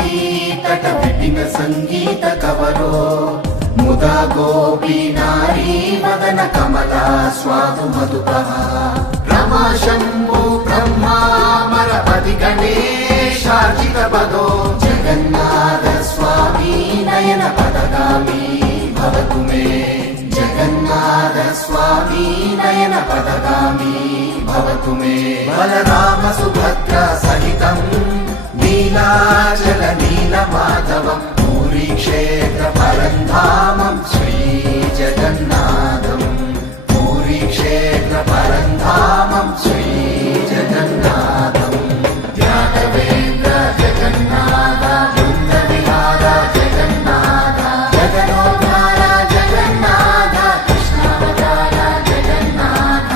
तट विपिन संगीत कवरो मुदा गोपी नारी मदन कमला स्वादु मधुपः रमा शम्भो ब्रह्मामरपति गणेशार्चित पदो जगन्नाथ स्वामी नयन पदगामी भवतु मे जगन्नाथ स्वामी नयन पदगामी भवतु मे बलराम सुभद्रा सहितं नीलाचल नीलमाधवं पूरी क्षेत्र परन्धामं श्री जगन्नाथं पूरी क्षेत्र परन्धामं श्री जगन्नाथं यादवेन्द्र जगन्नाथ वृन्द विहार जगन्नाथ जगनोद्धार जगन्नाथ कृष्णावतार जगन्नाथ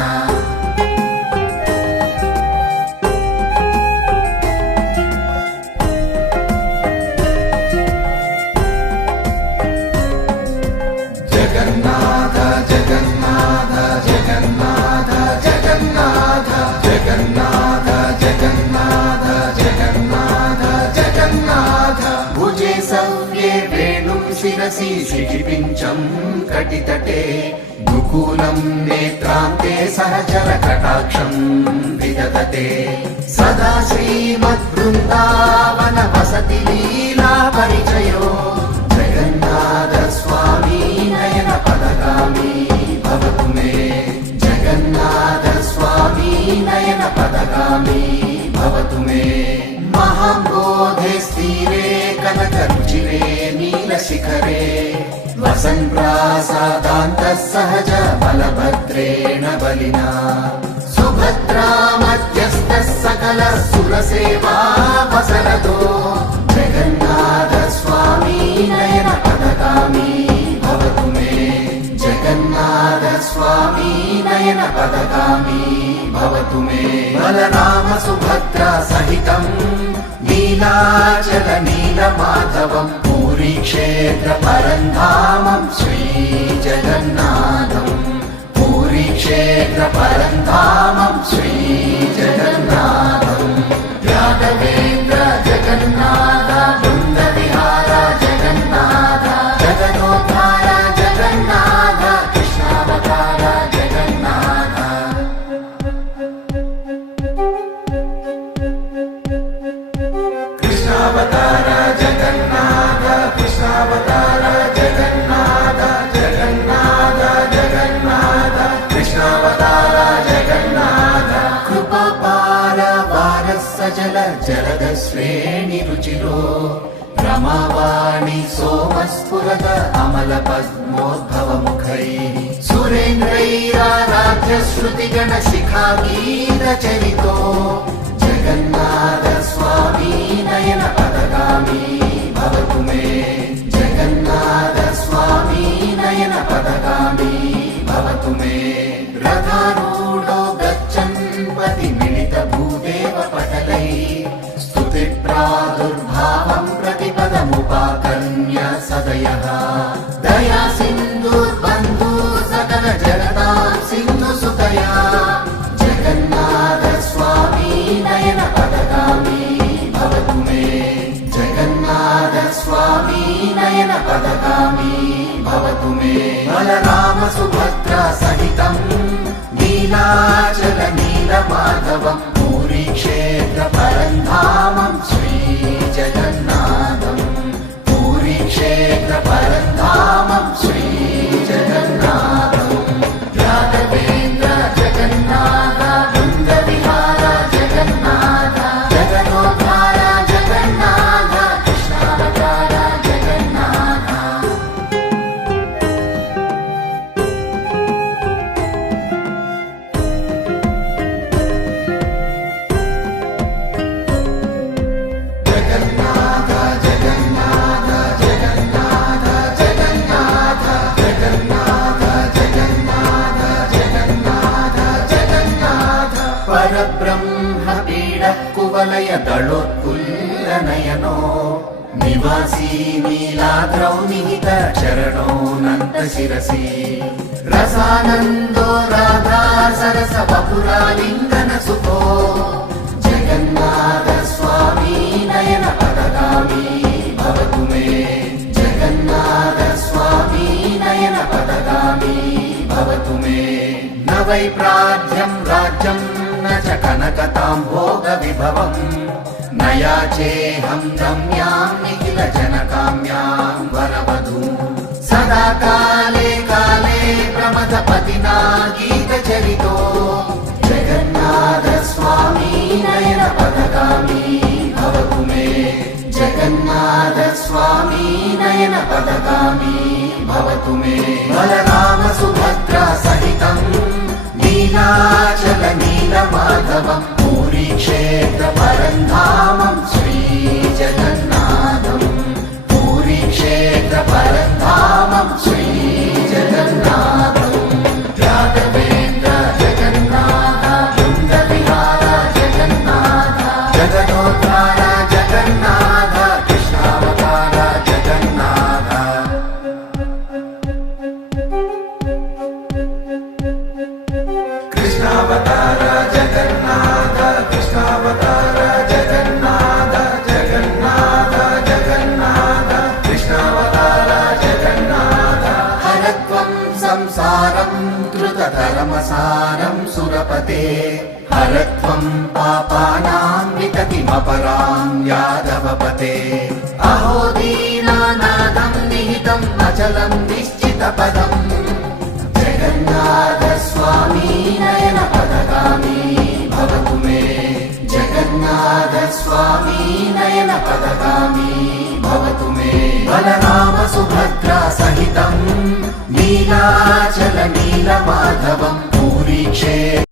जगन्नाथ जगन्नाथ जगन्नाथ जगन्नाथ जगन्नाथ जगन्नाथ जगन्नाथ जगन्नाथ भुजे सव्ये वेणुं शिरसि शिखिपिञ्चं कटितटे दुकूलं नेत्रान्ते सहचर कटाक्षं विदधते सदा श्रीमद्वृन्दावन वसति लीला परिचयो जगन्नाथ स्वामी नयन पदगामी भवतु मे जगन्नाथ स्वामी नयन पदगामी भवतु मे महाम्बोधे स्थिरे कनकरुचिरे नीलशिखरे वसन् प्रासादान्तः सहज बलभद्रेण बलिना सुभद्रा मध्यस्थः सकल सुरसेवा वसरदो जगन्नाथ स्वामी नयन पदगामी भवतु मे जगन्नाथ स्वामी नयन पदगामी भवतु मे बलराम सुभद्रा सहितं नीलाचल नीलमाधवं पूरी क्षेत्र परन्धामं श्री जगन्नाथं पूरी क्षेत्र परन्धामं श्री जगन्नाथं यादवेन्द्र जगन्नाथ वृन्द विहार जगन्नाथ जगनोद्धार जगन्नाथ कृष्णावतार जगन्नाथ कृष्णावतार जगन्नाथ कृष्णावतार जगन्नाथ जगन्नाथ जगन्नाथ कृष्णावतार जगन्नाथ कृपापार वारः सजल जलद श्रेणि रुचिरो रमावाणी सोमस्फुरद अमल पद्मोद्भव मुखैः सुरेन्द्रैराराध्य श्रुतिगण शिखा गीत चरितो जगन्नाथ स्वामी नयन पदगामी भवतु मे जगन्नाथ स्वामी नयन पदगामी भवतु मे रथारूढो गच्छन् पतिमिलित भूदेव पटलैः स्तुतिप्रादुर्भावं प्रतिपदमुपाकर्ण्य सदयः दया सिन्धुर्बन्धु सकल जगतां सिन्धुसुतया जगन्नाथ स्वामी नयन पदगामी भवतु मे जगन्नाथ स्वामी नयन पदगामी भवतु मे बलराम सुभद्रा सहितं नीलाचल नीलमाधवं पूरी क्षेत्र परन्धामं श्री जगन्नाथं पूरी क्षेत्र परन्धामं श्री जगन्नाथं यादवेन्द्र जगन्नाथ वृन्द विहार जगन्नाथ जगनोद्धार जगन्नाथ कृष्णावतार जगन्नाथ परब्रह्म पीडः कुवलय दलोत्कुल्लनयनो निवासी नीलाद्रौ निहित चरणोऽनन्त शिरसि रसानन्दो राधा सरस वपुरालिङ्गन सुतो जगन्नाथ स्वामी नयन पदगामी वैप्राज्यं राज्यं न च कनकतां भोगविभवम् न याचेऽहं रम्यां निखिलजनकाम्यां वरवधूं सदा काले काले प्रमथपतिना गीतचरितो जगन्नाथ स्वामी नयनपथगामी भवतु मे जगन्नाथ स्वामी नयनपथगामी भवतु मे बलराम सुभद्रा सहितं नीलाचल नीलमाधवं पूरीक्षेत्र परन्धामं श्रीजगन्नाथं पूरीक्षेत्र परन्धामं श्रीजगन्नाथं यादवेन्द्र जगन्नाथ वृन्दविहार जगन्नाथ जगदोद्धार जगन्नाथ कृष्णावतार जगन्नाथ कृष्णावतार जगन्नाथ कृष्णावतार जगन्नाथ जगन्नाथ जगन्नाथ कृष्णावतार जगन्नाथ हरत्वं संसारं कृतधर्मसारं सुरपते हरत्वं पापानां विततिमपरां यादवपते अहो दीनानाथं निहितं अचलं निश्चितपदम् जगन्नाथ स्वामी नयनपथगामी भवतु मे जगन्नाथ स्वामी नयनपथगामी भवतु मे बलराम सुभद्रा सहितं नीलाचल नीलमाधवं पूरीक्षेत्र